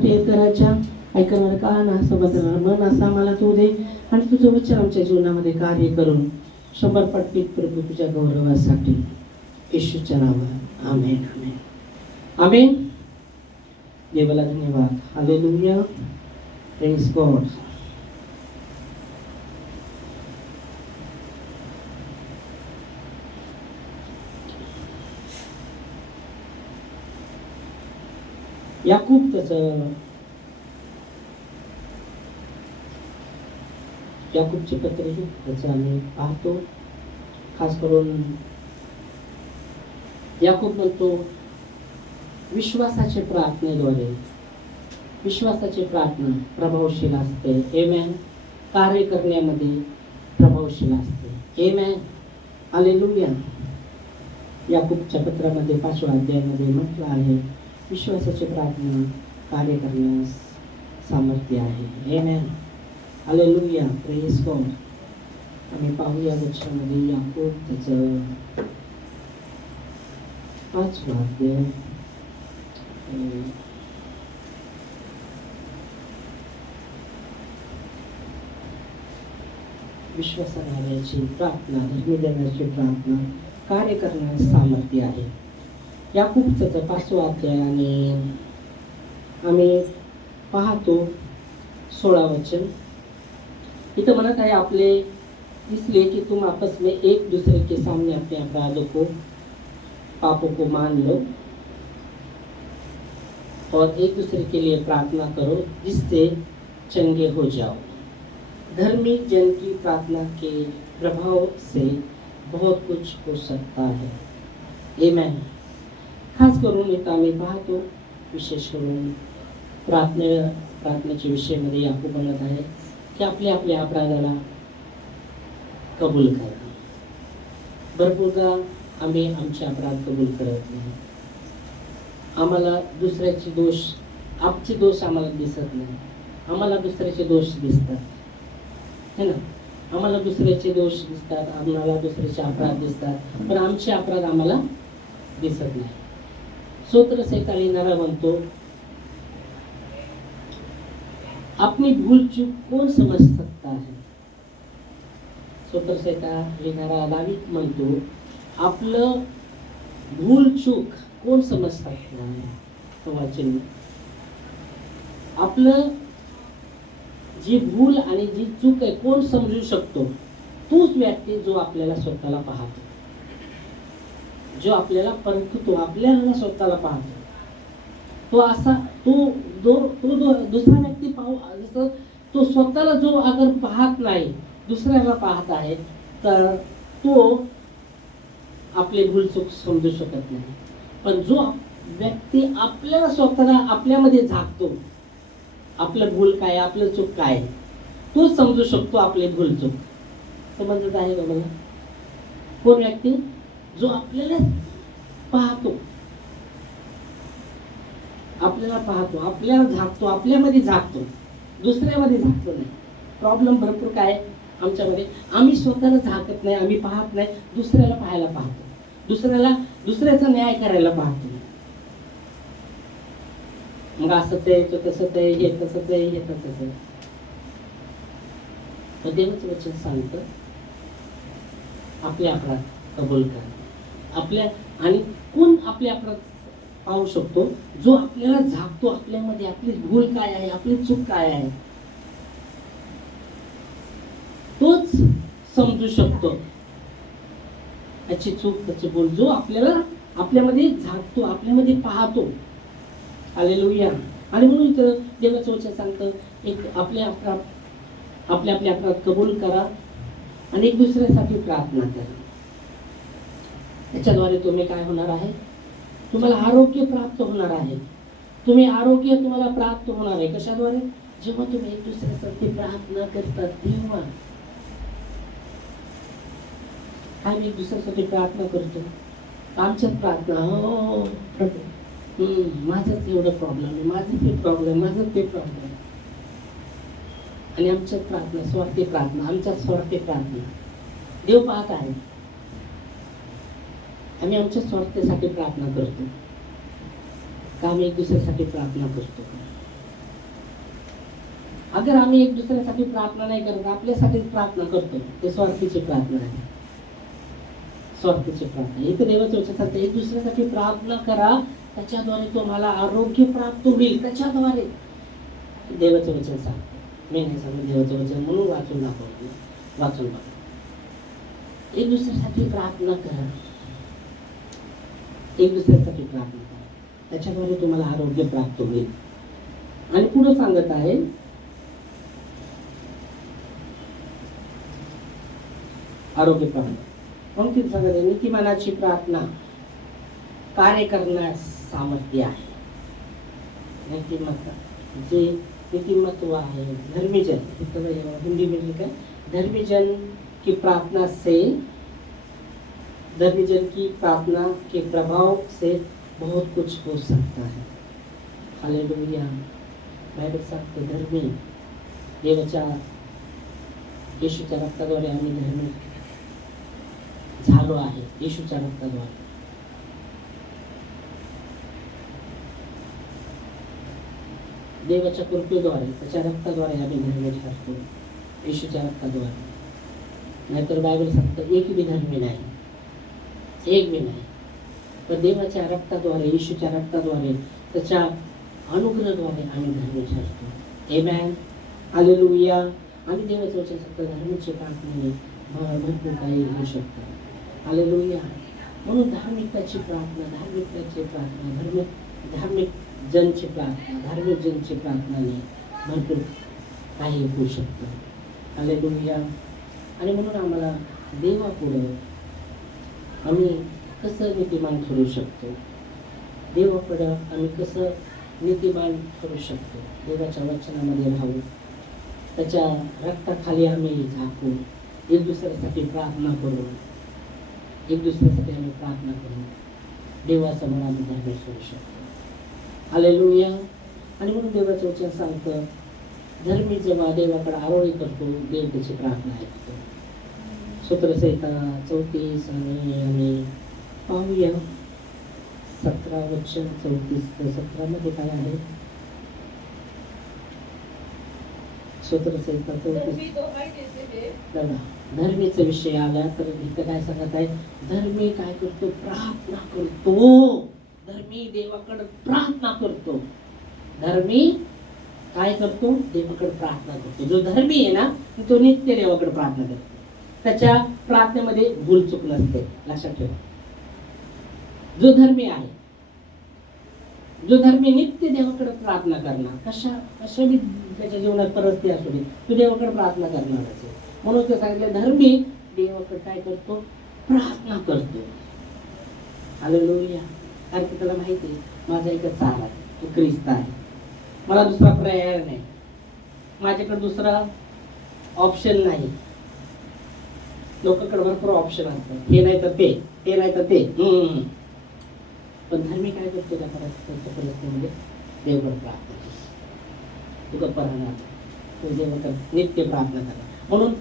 प्रियकराच्या ऐकणारं कान समजणारं मन असं आम्हाला तू दे आणि तुझं वचन आमच्या जीवनामध्ये कार्य करून 100 पट प्रभू तुझ्या गौरवासाठी येशूच्या नावात आमेन आमेन आमेन. देवाला धन्यवाद. हालेलुया. Praise God. याकूब याकूबची पत्र ही त्याचं आम्ही पाहतो. खास करून याकूब म्हणतो विश्वासाच्या प्रार्थना प्रभावशील असते. आमेन. कार्य करण्यामध्ये प्रभावशील असते. आमेन. हालेलुया. याकूबच्या पत्रामध्ये 5व्या अध्यायामध्ये म्हटलं आहे विश्वासाची प्रार्थना कार्य करण्यास सामर्थ्य आहे. आमेन. हालेलुया. Praise God. आम्ही पाहूया वचनामध्ये याकूब त्याचं 5वा अध्याय विश्वासाची प्रार्थना धर्मी देण्याची प्रार्थना कार्य करण्यास सामर्थ्य आहे. याकूबचं 5वा अध्याय आणि आम्ही पाहतो 16 वचन. इथं म्हणत आहे आपले इसलिए कि तुम आपस में एक दूसरे के सामने अपने अपराधों को पापों को मान लो और एक दूसरे के लिए प्रार्थना करो जिससे चंगे हो जाओ. धर्मी जन की प्रार्थना के प्रभाव से बहुत कुछ हो सकता है. आमेन. खास करून इथं आम्ही पाहतो विशेष करून प्रार्थनेच्या विषयामध्ये याकूब म्हणत आहे की आपल्या अपराधाला कबूल करा. भरपूरदा आम्ही आमचे अपराध कबूल करत नाही. आम्हाला दुसऱ्याचे दोष आमचे दोष आम्हाला दिसत नाही. आम्हाला दुसऱ्याचे दोष दिसतात है ना. आम्हाला दुसऱ्याचे दोष दिसतात. आम्हाला दुसऱ्याचे अपराध दिसतात पण आमचे अपराध आम्हाला दिसत नाही. स्तोत्र 47 म्हणतो अपनी भूल चूक कौन समझ सकता है. स्तोत्र 47 दावीद म्हणतो आपलं भूल चूक कोण समज सकता है. आपलं जी भूल आणि जी चूक आहे कोण समजू शकतो. तोच व्यक्ती जो आपल्याला स्वतःला पाहतो, जो आपल्याला परखतो, आपल्याला स्वतःला पाहतो. तो असा तो दुसरा व्यक्ती जसं तो स्वतःला जो अगर पाहत नाही दुसऱ्याला पाहत आहे तर तो आपले भूल चूक समजू शकत नाही. पण जो व्यक्ती आपल्याला स्वतःला आपल्यामध्ये झाकतो, आपलं भूल काय आपलं चूक काय तो समजू शकतो आपले भूल चूक. समजत आहे का मला. कोण व्यक्ती जो आपल्याला पाहतो, आपल्याला झाकतो, आपल्यामध्ये झाकतो, दुसऱ्यामध्ये झाकतो नाही. प्रॉब्लेम भरपूर काय आमच्यामध्ये. आम्ही स्वतःला झाकत नाही, आम्ही पाहत नाही, दुसऱ्याला पाहायला पाहतो, दुसऱ्याचा न्याय करायला पाहतो. मग असंच आहे तो तसंच आहे हे तसंच आहे हे तसंच आहे. तर देवाचं वचन सांगतं आपले अपराध कबूल करा. आणि कोण आपले अपराध पाहू शकतो. जो आपल्याला झाकतो, आपल्यामध्ये आपली भूल काय आहे, आपली चूक काय आहे तोच समजू शकतो त्याची चूक त्याची भूल. जो आपल्यामध्ये झाकतो, आपल्यामध्ये पाहतो. हालेलुया. आणि म्हणून इथं देवाचं वचन सांगतं एक आपले अपराध कबूल करा आणि एक दुसऱ्यासाठी प्रार्थना करा. त्याच्याद्वारे तुम्ही काय होणार आहे. तुम्हाला आरोग्य प्राप्त होणार आहे. तुम्हाला प्राप्त होणार आहे. कशाद्वारे. जेव्हा तुम्ही एक दुसऱ्यासाठी प्रार्थना करता तेव्हा आम्ही एक दुसऱ्यासाठी प्रार्थना करतो. आमच्यात प्रार्थना हो प्रभू माझंच एवढं प्रॉब्लेम आहे, माझं ते प्रॉब्लेम आणि आमच्यात प्रार्थना स्वार्थी प्रार्थना, आमच्यात स्वार्थी प्रार्थना देव पाहत आहे. आम्ही आमच्या स्वार्थासाठी प्रार्थना करतो का आम्ही एक दुसऱ्यासाठी प्रार्थना करतो. अगर आम्ही एक दुसऱ्यासाठी प्रार्थना नाही करत, आपल्यासाठीच प्रार्थना करतो, ते स्वार्थीची प्रार्थना आहे. स्वार्थीची प्रार्थना. इथे देवाचं वचन सांगतं, एक दुसऱ्यासाठी प्रार्थना करा, त्याच्याद्वारे तुम्हाला आरोग्य प्राप्त होईल. त्याच्याद्वारे देवाचं वचन सांगतं. मी नाही सांगत, देवाचं वचन म्हणून वाचून दाखवतो, वाचून बघा. एक दुसऱ्यासाठी प्रार्थना करा, एक दुसऱ्यासाठी प्रार्थना करा, त्याच्याद्वारे तुम्हाला आरोग्य प्राप्त होईल. आणि पुढे सांगत आहे, आरोग्य प्राप्त. मग तिथे सांगत आहे, नीतिमानाची प्रार्थना कार्य करण्यास सामर्थ्य आहे. नीतिमत्ता, जे नीतिमत्व आहे, धर्मीजन, हिंदी में लिखा है, धर्मीजन की प्रार्थना से, धर्मीजन की प्रार्थना के प्रभाव से बहुत कुछ हो सकता है. हालेलुया. बायबल सांगते, धर्मी देवाच्या येशूच्या रक्ताद्वारे आम्ही धर्मी झालो आहे. येशूच्या रक्ताद्वारे. देवाच्या कृपेद्वारे, त्याच्या रक्ताद्वारे आम्ही धर्मी ठरतो, येशूच्या रक्ताद्वारे. नाहीतर बायबल सांगतं एक बी धर्मी नाही, एक बी नाही. पण देवाच्या रक्ताद्वारे, येशूच्या रक्ताद्वारे, त्याच्या अनुग्रहाद्वारे आम्ही धर्मी ठरतो. आमेन. हालेलुया. आणि देवाचं वचन सांगतं, धर्मीची प्रार्थनेने भरपूर काही होऊ शकतं. हालेलुया. म्हणून धार्मिकताची प्रार्थना, धार्मिकताची प्रार्थना, धार्मिक जनची प्रार्थना, धार्मिक जनची प्रार्थनाने भरपूर काही होऊ शकतं. हालेलुया. आणि म्हणून आम्हाला देवापुढं आम्ही कसं नीतिमान ठरू शकतो, देवापुढं आम्ही कसं नीतिमान ठरू शकतो, देवाच्या वचनामध्ये राहू, त्याच्या रक्ताखाली आम्ही झाकू, एक दुसऱ्यासाठी प्रार्थना करू, एक दुसऱ्यासाठी आम्ही प्रार्थना करू, देवासमोर आम्ही धर्मी ठरू शकतो. हालेलुया. आणि म्हणून देवाचं वचन सांगतं, धर्मी जेव्हा देवाकडे आरोळी करतो, देव त्याची प्रार्थना ऐकतो. सूत्रसंहिता 34 आणि आम्ही पाहूया 17 वचन 34-17 मध्ये काय आहे. सूत्रसंहिता 34. धर्मीचा विषय आला तर इथं काय सांगत आहे, धर्मी काय करतो, प्रार्थना करतो. धर्मी देवाकडे प्रार्थना करतो. धर्मी काय करतो, देवाकडे प्रार्थना करतो. जो धर्मी आहे ना, तो नित्य देवाकडे प्रार्थना करतो. त्याच्या प्रार्थनेमध्ये भूल चूक नसते, लक्षात ठेवा. जो धर्मी आहे, जो धर्मी नित्य देवाकडे प्रार्थना करणार, कशा बी त्याच्या जीवनात परिस्थिती असू दे, तो देवाकडे प्रार्थना करणारच आहे. म्हणून ते सांगितलं, धर्मी देवाकडे काय करतो, प्रार्थना करतो. हालेलुया. कारण की त्याला माहिती आहे, माझा एकच सहारा आहे, तो ख्रिस्त आहे. मला दुसरा पर्याय नाही, माझ्याकडे दुसरा ऑप्शन नाही. लोकांकडे भरपूर ऑप्शन असतात, हे नाही तर ते, ते नाही तर ते. पण धर्मी काय करतो, त्या परिस्थितीमध्ये देवाकडे प्रार्थना करतो. तू गप्पा राहणार, तू देवाकडे नित्य प्रार्थना करा. म्हणून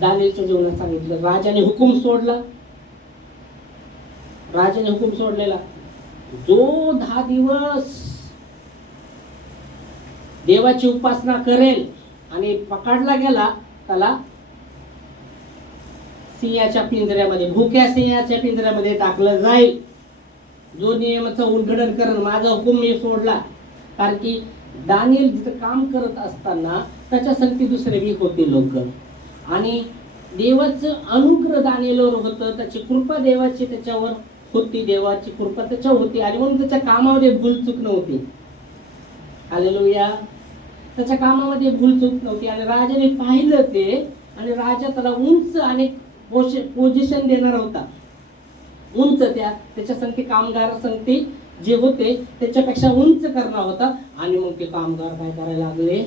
दानिएलच्या जीवनात सांगितलं, राजाने हुकूम सोडला, राजाने हुकूम सोडलेला, जो 10 दिवस देवाची उपासना करेल आणि पकडला गेला, त्याला सिंहाच्या पिंजऱ्यामध्ये, भुक्या सिंहाच्या पिंजऱ्यामध्ये टाकलं जाईल. जो नियमाचं उल्लंघन करेल, माझा हुकूम मी सोडला. कारण की दानिएल जिथं काम करत असताना त्याच्या संगती दुसरे बी होते लोक, आणि देवाचं अनुग्रह दानिएलवर होतं, त्याची कृपा देवाची त्याच्यावर होती, देवाची कृपा त्याच्यावर होती, आणि म्हणून त्याच्या कामामध्ये भूलचूक नव्हती. हालेलुया. त्याच्या कामामध्ये भूलचूक नव्हती. आणि राजाने पाहिलं ते, आणि राजा त्याला उंच आणि पोझिशन देणार होता. उंच त्याच्या संगती कामगार संगती जे होते त्याच्यापेक्षा उंच करणार होता. आणि मग ते कामगार काय करायला लागले,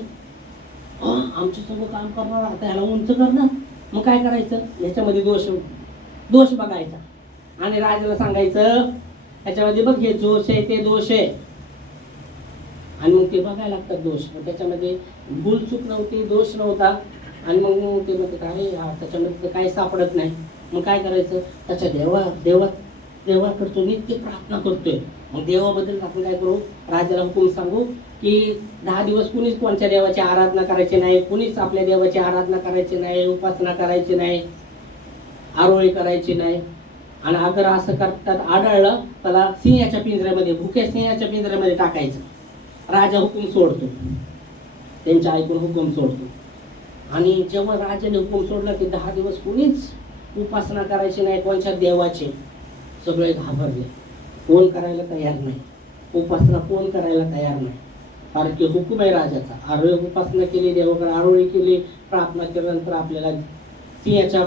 आमच्या सोबत काम करणार, आता ह्याला उंच करणार. मग काय करायचं, ह्याच्यामध्ये दोष बघायचा आणि राजाला सांगायचं, ह्याच्यामध्ये बघ हे दोष आहे, ते दोष आहे. आणि मग ते बघायला लागतात दोष. मग त्याच्यामध्ये भूलचूक नव्हती, दोष नव्हता. आणि मग ते म्हणतात, अरे त्याच्यामध्ये काही सापडत नाही. मग काय करायचं, त्याच्या देवा करतो, नित्य प्रार्थना करतोय. मग देवाबद्दल आपण काय करू, राजाला हुकूम सांगू, की 10 दिवस कुणीच कोणत्या देवाची आराधना करायची नाही, कुणीच आपल्या देवाची आराधना करायची नाही, उपासना करायची नाही, आरोळी करायची नाही. आणि अगर असं करतात आढळलं त्याला सिंहाच्या पिंजऱ्यामध्ये, भुक्या सिंहाच्या पिंजऱ्यामध्ये टाकायचं. राजा हुकूम सोडतो, त्यांच्या ऐकून हुकूम सोडतो. आणि जेव्हा राजाने हुकूम सोडला की 10 दिवस कुणीच उपासना करायची नाही कोणत्या देवाचे, सगळे घाबरले. कोण करायला तयार नाही, उपासना कोण करायला तयार नाही, कारण की हुकूम आहे राजाचा. आरोळी उपासना केली, देवाकडे आरोळी केली, प्रार्थना केल्यानंतर आपल्याला सिंहाच्या,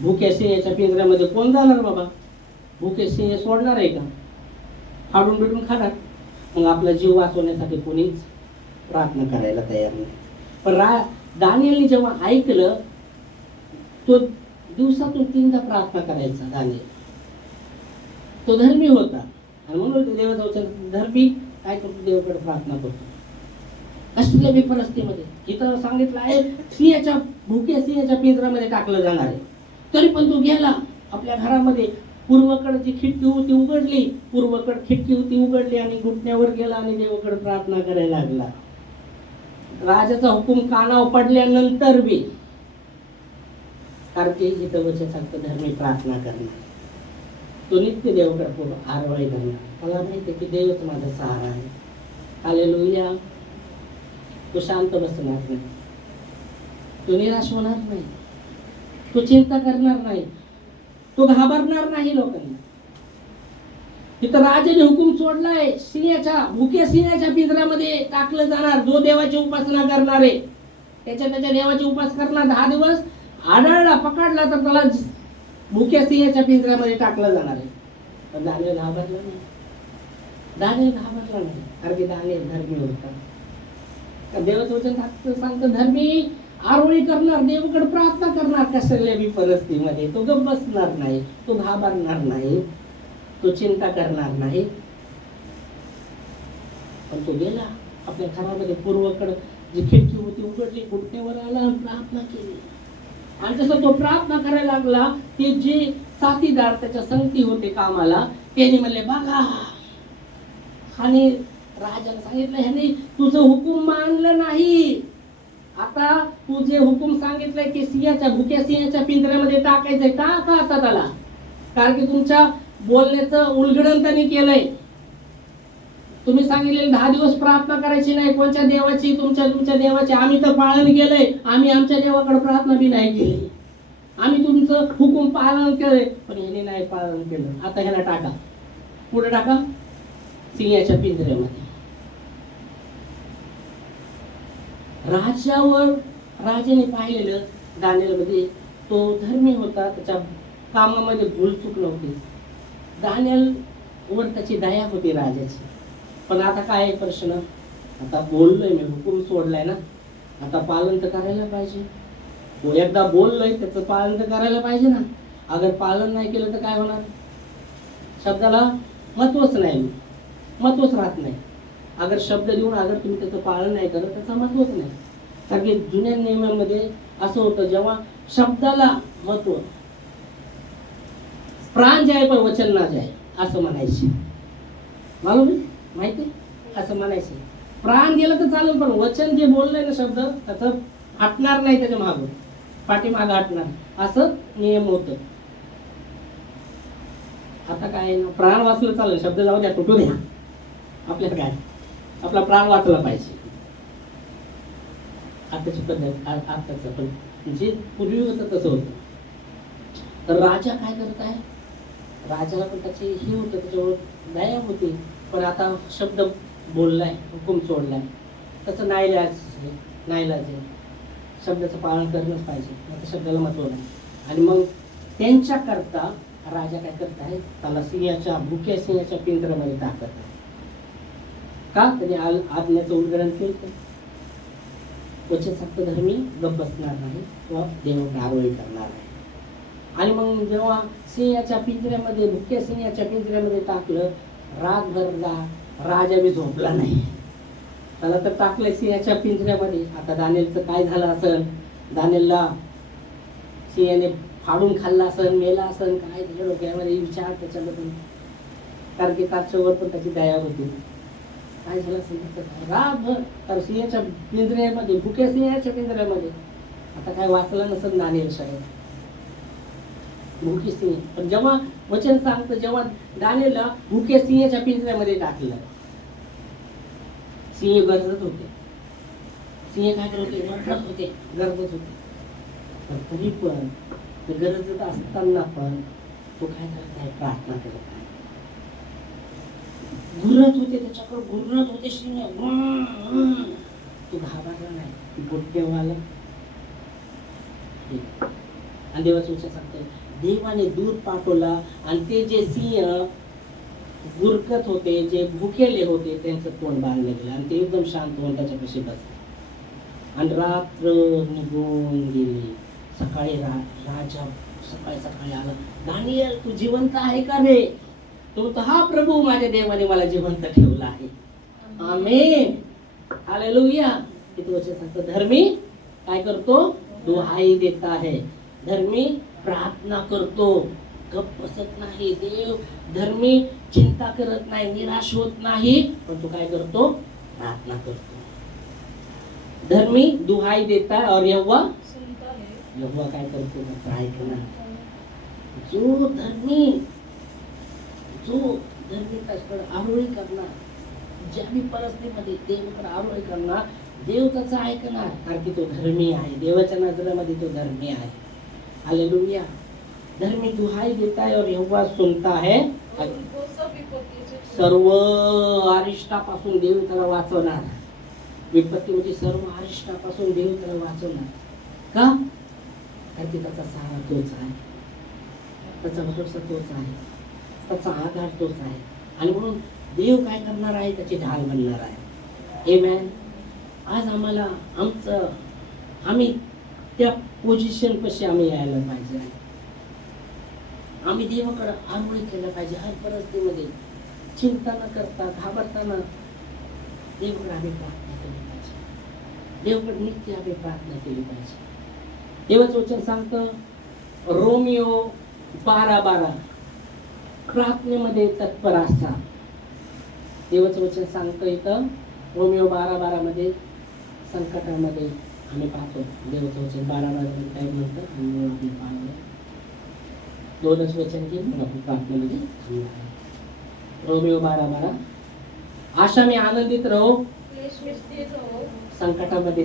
भुक्या सिंहाच्या पिंजऱ्यामध्ये कोण जाणार बाबा? भुके सिंह सोडणार आहे का? फाडून बिडून खाणार. मग आपला जीव वाचवण्यासाठी कोणीच प्रार्थना करायला तयार नाही. पण दानिएलने जेव्हा ऐकलं, तो दिवसातून 3दा प्रार्थना करायचा. दानिएल तो धर्मी होता आणि म्हणून देवाचा वचन, धर्मी काय करतो? देवाकडे प्रार्थना करतो. असलेल्या बी परिस्थितीमध्ये इथं सांगितलं आहे सिंहाच्या, भुक्या सिंहाच्या पिंजऱ्यामध्ये टाकलं जाणार आहे. तरी पण तो गेला आपल्या घरामध्ये, पूर्वकडे जी खिडकी होती उघडली, पूर्वकडे खिडकी होती उघडली आणि घुटण्यावर गेला आणि देवाकडे प्रार्थना करायला लागला. राजाचा हुकूम कानावर पडल्यानंतर बी, कारण की इथं वचन सांगतं धर्मी प्रार्थना करणार, तो नित्य देवाकडे पूर्ण आरोळी करणार. मला माहिती आहे की देवच माझा सहारा आहे. हालेलुया. तो शांत बसणार नाही, तो निराश होणार नाही, तो चिंता करणार नाही, तो घाबरणार नाही लोकांना. तिथं राजाने हुकूम सोडलाय, सिंहाच्या, भुक्या सिंहाच्या पिंजऱ्यामध्ये टाकलं जाणार. जो देवाची उपासना करणार आहे त्याच्या देवाची उपास करणार, 10 दिवस आढळला, पकडला तर त्याला भुक्या सिंहाच्या पिंजऱ्यामध्ये टाकलं जाणार आहे. पण दानिएल घाबरला नाही, दानिएल घाबरला नाही, कारण की दानिएल धर्मी होता. देवाचं वचन सांगतं धर्मी आरोळी करणार, देवाकडे प्रार्थना करणार कसल्या बी परिस्थितीमध्ये. तो गप्प बसणार नाही, तो घाबरणार नाही, तो चिंता करणार नाही. पण तो गेला आपल्या घरामध्ये, पूर्वकडे जी खिडकी होती उघडली, घुटण्यावर आला, प्रार्थना केली. आणि जसं तो प्रार्थना करायला लागला, ते जे साथीदार त्याच्या संगती होते कामाला, त्यांनी म्हणले बघा, आणि राजाला सांगितलं ह्याने तुझं हुकूम मानलं नाही. आता तू जे हुकूम सांगितलंय की सिंहाच्या, भुक्या सिंहाच्या पिंजऱ्यामध्ये टाकायचंय, टाका आता त्याला, कारण की तुमच्या बोलण्याचं उलगडन त्यांनी केलंय. तुम्ही सांगितले 10 दिवस प्रार्थना करायची नाही कोणत्या देवाची, तुमच्या देवाची. आम्ही तर पालन केलंय, आम्ही आमच्या देवाकडे प्रार्थना बी नाही केली, आम्ही तुमचं हुकूम पालन केलंय, पण ह्याने नाही पालन केलं. आता ह्याला टाका, पुढे टाका सिंहाच्या पिंजऱ्यामध्ये. राजाने पाहिलेलं दानिएलमध्ये तो धर्मी होता, त्याच्या कामामध्ये भूल चूक नव्हती. दानिएल वर त्याची दया होती राजाची. पण आता काय आहे प्रश्न? आता बोललोय मी, हुकूम सोडलाय ना, आता पालन तर करायला पाहिजे. तो एकदा बोललोय त्याचं पालन तर करायला पाहिजे ना. अगर पालन नाही केलं तर काय होणार? शब्दाला महत्वच नाही, महत्वच राहत नाही. अगर शब्द देऊन अगर तुम्ही त्याचं पालन नाही करत, त्याचं महत्वच नाही. कारण की जुन्या नियमामध्ये असं होतं, जेव्हा शब्दाला महत्व, प्राण जाय पण वचन ना जाय असं म्हणायचे. मालूम माहिती असं म्हणायचे. प्राण गेलं तर चालेल, पण वचन जे बोललंय ना शब्द, त्याचं हटणार नाही, त्याच्या मागून पाठीमागं हटणार, असं नियम होतं. आता काय ना, प्राण वाचलं चालेल, शब्द जाऊ द्या, तुटू द्या, आपल्याला काय, आपला प्राण वाचला पाहिजे. आताची पद्धत आताच, पण जे पूर्वी होतं तसं होतं. तर राजा काय करत आहे, राजाला पण त्याची ही होतं, त्याच्यावर दया होती. पण आता शब्द बोललाय, हुकूम सोडलाय, त्याचं नाईलाज आहे. शब्दाचं पालन करणंच पाहिजे, आता शब्दाला महत्व नाही. आणि मग त्यांच्याकरता राजा काय करत आहे, त्याला सिंहाच्या, भुक्या सिंहाच्या पिंजऱ्यामध्ये टाकत आहे. का? त्याने आज्ञेचं उल्लंघन केलं. वचन सांगतं धर्मी गप्प बसणार नाही किंवा देवाकडे आरोळी करणार नाही. आणि मग जेव्हा सिंहाच्या पिंजऱ्यामध्ये, भुक्या सिंहाच्या पिंजऱ्यामध्ये टाकलं, रातभरला राजा बी झोपला नाही. त्याला तर टाकलंय सिंहाच्या पिंजऱ्यामध्ये. आता दानिएलचं काय झालं असेल, दानिएलला सिंहाने फाडून खाल्ला असेल, मेला असेल, काय त्याच्या डोक्यामध्ये विचार त्याच्याबद्दल, कारण की त्याच्यावर पण त्याची दया होती. काय झालं असेल त्याचं काय? रातभर तर सिंहाच्या पिंजऱ्यामध्ये, भुक्या सिंहाच्या पिंजऱ्यामध्ये. आता काय वाचलं नसेल दानिएल शाळेत, भुकी सिंह. पण जेव्हा वचन सांगतं, जेव्हा दानिएलला भुक्या सिंहाच्या पिंजऱ्यामध्ये टाकलं, सिंह गरजत होते. सिंह काय करत होते? रडत होते, गरजत होते. पण तरी पण ते गरजत असताना पण तो काय करत आहे? प्रार्थना करत आहे. घुरत होते, त्याच्याकडे घुरत होते सिंह. तो घाबरला नाही, ती पोटकेवाला. आणि देवाचं वचन सांगतंय, देवाने दूत पाठवला आणि ते जे सिंह गुरकत होते, जे भुकेले होते, त्यांचं तोंड बाहेर निघलं आणि ते एकदम शांत होऊन त्याच्यापाशी बसले. आणि रात्र निघून गेली. सकाळी राजा सकाळी आला, दानिएल तू जिवंत आहे का रे? तो म्हणतो, हा प्रभू, माझ्या देवाने मला जिवंत ठेवला आहे. आमेन, हालेलुया. किती वचन सांगतो, धर्मी काय करतो? दुहाई देता है. धर्मी प्रार्थना करतो, गप्प बसत नाही. देव धर्मी चिंता करत नाही, निराश होत नाही, पण तो काय करतो? प्रार्थना करतो. धर्मी दुहाई देता है और यहोवा काय करतो? त्याचं ऐकणार. जो धर्मी त्याच्याकडे आरोळी करणार, ज्या बी परिस्थितीमध्ये देवाकडे आरोळी करणार, देव त्याचं ऐकणार, कारण की तो धर्मी आहे. देवाच्या नजरेमध्ये तो धर्मी आहे. हालेलुया. धर्मी दुहाई देता है और यहोवा सुनता है. सर्व अरिष्टापासून देव त्याला वाचवणार. विपत्तीमध्ये सर्व अरिष्टापासून देव त्याला वाचवणार. का? कारण की त्याचा सहारा तोच आहे, त्याचा भरोसा तोच आहे, त्याचा आधार तोच आहे. आणि म्हणून देव काय करणार आहे? त्याची ढाल बनणार आहे. आमेन. आज आम्हाला आम्ही त्या पोझिशन पाशी आम्ही यायला पाहिजे. आम्ही देवाकडे आंघोळी केलं पाहिजे. हर परिस्थितीमध्ये चिंता न करता, घाबरताना देवाकडे आम्ही प्रार्थना केली पाहिजे. देवाकडे नित्य आम्ही प्रार्थना केली पाहिजे. देवाचं वचन सांगतं, रोमियो 12:12, प्रार्थनेमध्ये तत्पर असा. देवाचं वचन सांगतं इथं रोमियो 12:12 मध्ये, संकटामध्ये आम्ही पाहतो देवाचं वचन 12:12 काय म्हणतं. आपण पाहिलं दोनच वचन घेऊन आपण प्रार्थनेमध्ये रोमियो 12:12, आशा में आनंदित रहो, संकटामध्ये